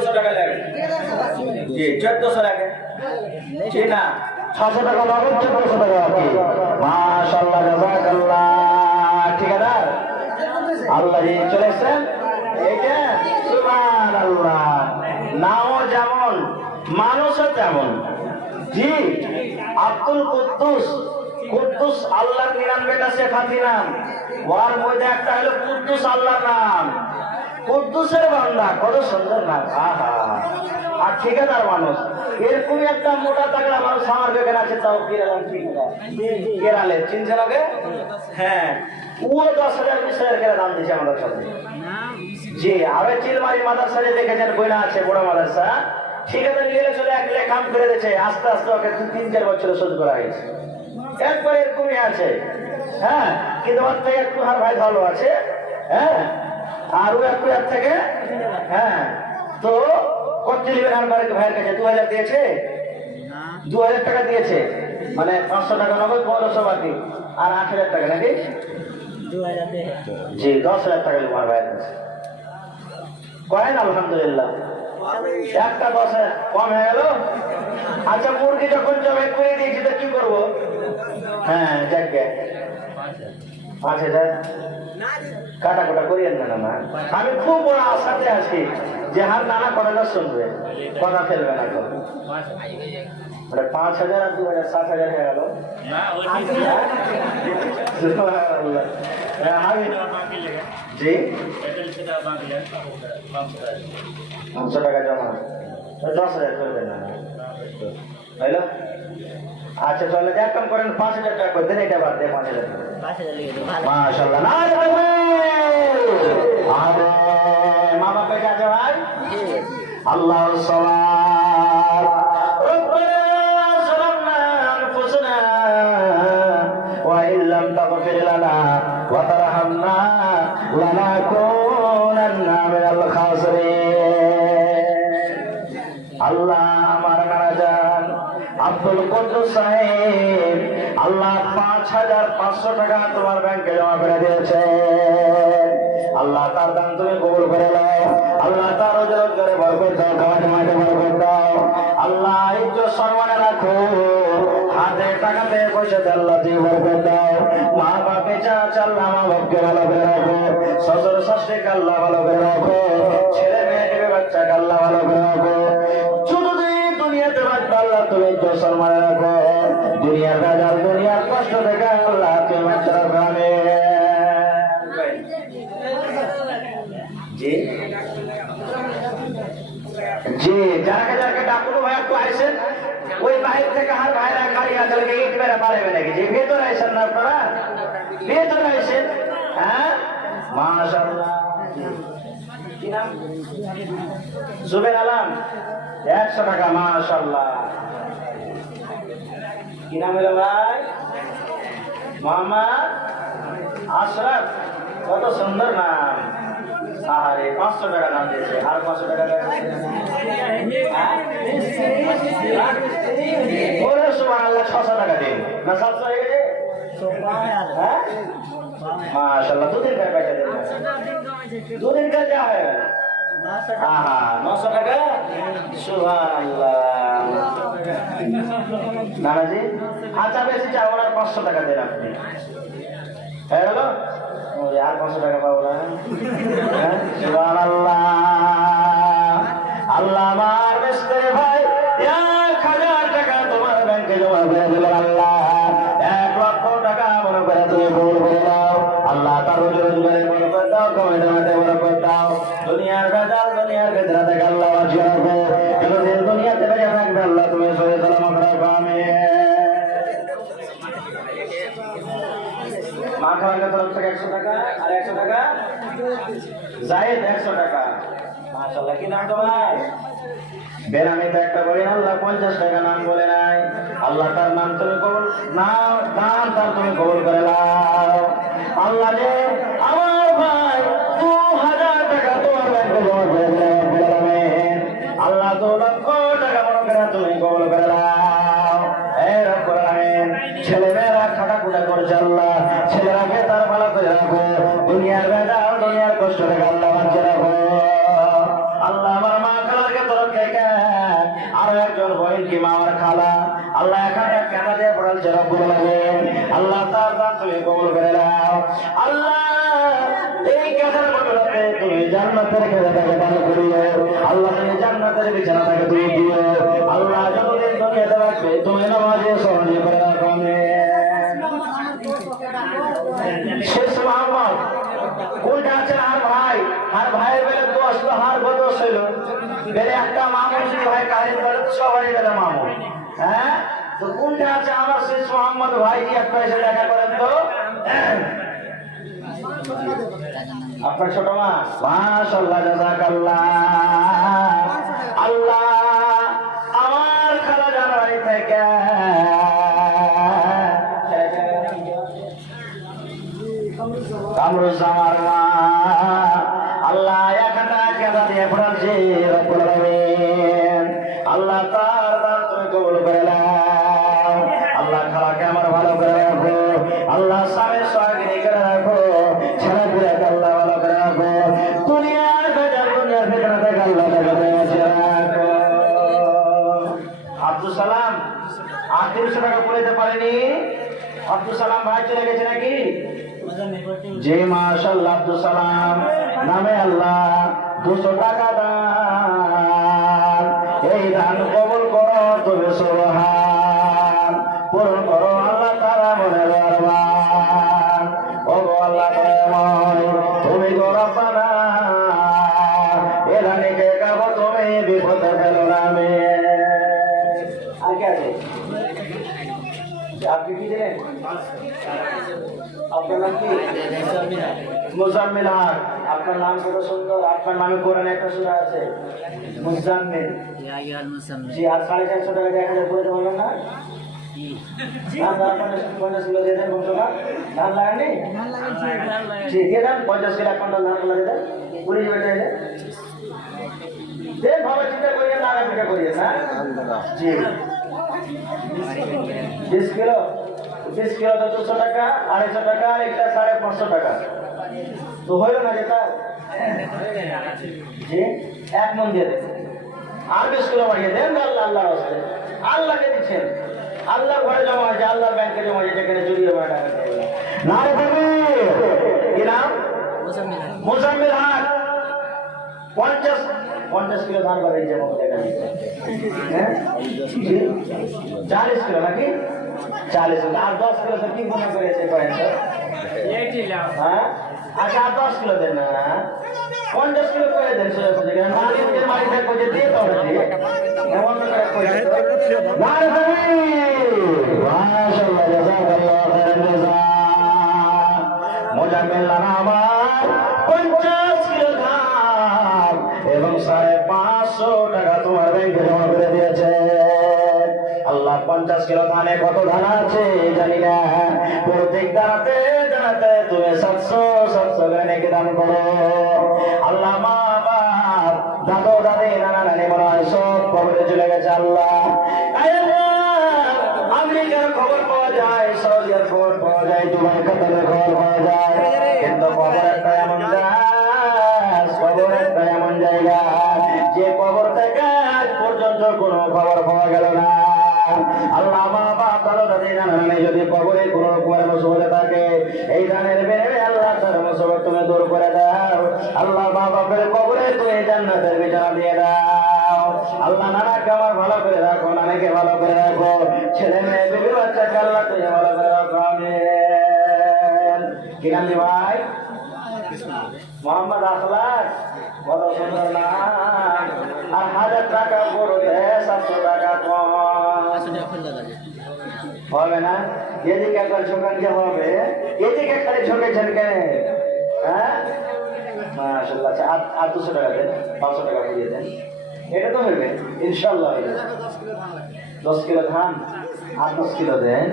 1400 টাকা লাগে জি 1400 লাগে জি না 600 টাকা নগদ 1400 টাকা বাকি মাশাআল্লাহ জাযাকাল্লাহ ঠিকাদার আল্লাহ জি চলে এসেছেন এইটা সুবহানাল্লাহ নাও যেমন মানুষও তেমন জি আব্দুল কুদ্দুস কুদ্দুস আল্লাহর 99টা সিফাতি নাম ওর মধ্যে একটা হলো কুদ্দুস আল্লাহর নাম কুদ্দুসের বান্দা কত সুন্দর নাম আহা আর ঠিকাদার মানুষ এরকমই একটা মোটা তাগড়া মানুষ আমার বেকার আছে তাও কেরালাম কেরালে চিনছে লাগে হ্যাঁ ও 10,000 20,000 করে দাম দিচ্ছে আমাদের সাথে জি আবে চিলমারি মাদ্রাসা যে দেখেছেন বইনা আছে বড় মাদ্রাসা ঠিকাদার নিয়ে চলে এক লে কাম করে দিয়েছে আস্তে আস্তে ওকে 3-4 বছর শোধ করা হয়েছে একবার এরকমই আছে হ্যাঁ কিন্তু ওর থেকে একটু আর ভাই ভালো আছে হ্যাঁ আর ও একটু এর থেকে হ্যাঁ তো কত নেবেন আর ভাইয়ের কাছে 2000 দিয়েছে 2000 টাকা দিয়েছে মানে 500 টাকা নগদ 1500 বাকি আর 8000 টাকা নাকি 2000 জি 10,000 টাকা তোমার ভাইয়ের কাছে করেন আলহামদুলিল্লাহ একটা 10,000 কম হয়ে গেল আচ্ছা মুরগি যখন জবাই করে দিয়েছি তো কি করবো হ্যাঁ যাকে 5,000 কাটা কোটা করিয়েন না না আমি খুব বড় আশাতে আছি যে হার নানা কথাটা শুনবে কথা ফেলবে না তো 5,000 আর 2,000 7,000 হয়ে গেল জি 500 টাকা জমা 10,000 করবেন না হইলো আচ্ছা চলে এক কাম করেন 5,000 টাকা করে দেন এটা বাদ দিয়ে 5,000 মাশাআল্লাহ না আরে মা বাবা কে আছে ভাই আল্লাহু সামাদ রব্বানা সালামনা আনফুসনা ওয়া ইল্লাম তাগফির লানা ওয়া তারহামনা লানাকুনান্না মিনাল খাসিরিন আল্লাহ আমার নানা জান আব্দুল কুদ্দুস সাহেব আল্লাহ 5,500 টাকা তোমার ব্যাংকে জমা করে দিয়েছে আল্লাহ তার দান তুমি কবুল করে নাও আল্লাহ তার রোজগারে বরকত দাও কামাতে মাঠে বরকত দাও আল্লাহ ইজ্জত সম্মানে রাখো হাতে টাকাতে পয়সাতে আল্লাহ তুমি বরকত দাও মা বাপে চাচা আল্লাহ মা বাপকে ভালো করে রাখো শ্বশুর শাশুড়িকে আল্লাহ ভালো করে রাখো ছেলে মেয়েকে বাচ্চাকে আল্লাহ ভালো করে রাখো দুনিয়াতে বাঁচবে আল্লাহ তুমি ইজ্জত সম্মানে রাখো দুনিয়ার বাজার দুনিয়ার কষ্ট থেকে আল্লাহ তুমি বাঁচা রাখো আমিন জি জি যাকে যাকে ডাকুন ভাই একটু আইসেন ওই বাইরে থেকে আর ভাইরা গাড়ি আছে ইট মেরে পারবে নাকি যে ভেতরে আইসেন না আপনারা ভেতরে আইসেন হ্যাঁ মাশাআল্লাহ কি নাম জুবের আলম 100 টাকা মাশাআল্লাহ কি নাম হলো ভাই মোহাম্মদ আশরাফ কত সুন্দর নাম আরে 500 টাকা নাম দিয়েছে আর 500 টাকা ওরে সুবহানাল্লাহ 600 টাকা দিন না 700 হয়ে গেছে হ্যাঁ মাশাআল্লাহ দুদিন পর পয়সা দেন দুদিন কাল যা হয়ে গেল আহা 900 টাকা সুবহানাল্লাহ নানাজি আচ্ছা বেশি চাও না 500 টাকা দেন আপনি হয়ে গেল আর 500 টাকা পাবো না সুবহানাল্লাহ আল্লাহ আমার মিস্ত্রি ভাই 1,000 টাকা তোমার ব্যাংকে জমা করে দিলেন আল্লাহ 1,00,000 টাকা মনে করে তুমি কবুল করে নাও আল্লাহ তার রোজগারে বরকত দাও কামাইতে মাঠে বরকত দাও দুনিয়ার বাজার দুনিয়ার ভেতরে থেকে আল্লাহ বাঁচিয়ে রাখো কোনদিন দুনিয়াতে বেঁচে থাকবে আল্লাহ তুমি সহি সালামত রাখো আমিন মা খাওয়ার তরফ থেকে 100 টাকা আর 100 টাকা জায়েদ 100 টাকা মাশাআল্লাহ কি নাম তোমার বেরানিতে একটা বলেন আল্লাহ 50 টাকা নাম বলে নাই আল্লাহ তার নাম তুমি কবুল নাও দান তার তুমি কবুল করে নাও আল্লাহ যে আমার ভাই 2000 টাকা তোমার ব্যাংকে জমা করে দিলেন আল্লাহ 2 লক্ষ টাকা মনে করে তুমি কবুল করে নাও হে রব্বুল আলামিন ছেলেমেয়েরা খাটাখুটা করছে আল্লাহ ছেলেরাকে তার ভালো করে রাখো দুনিয়ার বেজার দুনিয়ার কষ্ট থেকে আল্লাহ বাঁচিয়ে রাখো আল্লাহ আমার মা খালাকে আরো একজন বোন কি মা আমার খালা আল্লাহ এখানে কেনা দিয়ে পড়াল যারা বলবেন আল্লাহ তার দান তুমি কবুল করে নাও আল্লাহ এই কেনার বদলে তুমি জান্নাতের খেলাটাকে দান করিও আল্লাহ তুমি জান্নাতের বিছানাটাকে তুমি দিও আল্লাহ যতদিন দুনিয়াতে রাখবে তুমি নামাজে স্মরণীয় করে রাখো শেষ মোহাম্মদ কোনটা আছে আর ভাইয়ের বেলা দোষ তো হার দোষ হইল বেলে একটা মামুন ভাই কাহিনী বেলা তো সবারই বেলা মামুন হ্যাঁ তো কোনটা আছে আমার শেষ মোহাম্মদ ভাই কি একটা এসে দেখা করেন তো আপনার ছোট মা মাশাআল্লাহ জাযাকাল্লাহ আল্লাহ আমার খালা জানাই থেকে কামরুজ্জামার মা আল্লাহ একটা কেদা দিয়ে পড়াচ্ছে রব্বুল আলামিন আল্লাহ তার দান তুমি কবুল করে নাও আল্লাহ খালাকে আমার ভালো করে রাখো আল্লাহ স্বামী সোহাগিনী করে রাখো ছেলে পুরাকে আল্লাহ ভালো করে রাখো দুনিয়ার ভেতর দুনিয়ার ভেতরে থেকে আল্লাহ রাখো আব্দুল সালাম 3800 টাকা পড়াইতে পারেনি আব্দুল সালাম ভাই চলে গেছে নাকি জি মাশাআল্লাহ আব্দুল সালাম নামে আল্লাহ 200 টাকা দান এই দান কবুল করো তুমি সুবহান পূরণ করো আল্লাহ তাআলা মনের আরমান ও গো আল্লাহ দয়াময় তুমি গো রব্বানা এলানিকে গাবো তুমি বিপদে ফেলো না আমি আর কি আছে আপনি কি জানেন আপনার নাম কি মুজাম্মিল হক আপনার নাম কত সুন্দর আপনার নামে কোরআনে একটা সূরা আছে মুজাম্মিল জি আর 450 টাকা দেখা যায় পড়তে পারবেন না ধান কিলো দিয়ে দেন বন্ধুরা ধান লাগাননি জি দিয়ে দেন 50 কিলো কুইন্টাল ধান লাগিয়ে দেন পুরি যাবে তাইলে দেন ভাবে চিন্তা করিয়ে না চিন্তা করিয়ে না জি 20 কিলো তো 200 টাকা 250 টাকা আর একটা 550 টাকা তো হইল না যেটা জি এক মন দিয়ে দেন আর 20 কিলো বাড়িয়ে দেন আল্লাহ রাস্তে আল্লাহকে দিচ্ছেন আল্লাহ ঘরে জমা আছে আল্লাহ ব্যাংকে জমা আছে যেখানে চুরি হবে টাকা না রে বাবু কি নাম মুজাম্মিল হক 50 কিলো ধান বাড়িয়ে যাবো হ্যাঁ 40 কিলো নাকি 40 কিলো আর 10 কিলো কি মনে করেছে কয়েন হ্যাঁ আচ্ছা আর 10 কিলো দেন না 50 কিলো করে দেন মালিকের মালিক করে দিয়ে তো এমন করে কইছে মাশাআল্লাহ জাযাকাল্লাহু খাইরান জাযা মুজাম্মিল আমার 50 কিলো ধান এবং 550 টাকা তোমার ব্যাংকে জমা করে দিয়েছে আল্লাহ 50 কিলো ধানে কত ধান আছে জানি না প্রত্যেক দানাতে তুমি 700 গানে দান করো আল্লাহ মা বাপ দাদু দাদি নানা নানি মনে হয় সব কবরে চলে গেছে আল্লাহ আমেরিকার খবর পাওয়া যায় সৌদির খবর পাওয়া যায় দুবাই কাতারের খবর পাওয়া যায় কিন্তু খবর একটা এমন জায়গা যে কবর থেকে আজ পর্যন্ত কোনো খবর পাওয়া গেল না আল্লাহ মা বাপ দাদু দাদি নানা নানি যদি কবরে কোনো রকমের মুসিবতে থাকে এই দানের বেড়ে আল্লাহ তার মুসিবত তুমি দূর করে দাও আল্লাহ মা বাপের কবরে তুমি জান্নাতের বিছানা দিয়ে দাও আল্লাহ নানাকে আমার ভালো করে রাখো নানাকে ভালো করে রাখো ছেলে মেয়ে বিবি বাচ্চাকে আল্লাহ তুমি ভালো করে রাখো আমিন কি নাম ভাই মোহাম্মদ আখলাক কত সুন্দর নাম আর 1000 টাকা বড় 700 টাকা কম হবে না এদিকে একবার ঝোঁকান যে হবে এদিকে খালি ঝোঁকেছেন কেন হ্যাঁ মাশাআল্লাহ আর 200 টাকা দেন 500 টাকা দিয়ে দেন এটা তো হবে ইনশাআল্লাহ 10 কিলো ধান আর 10 কিলো দেন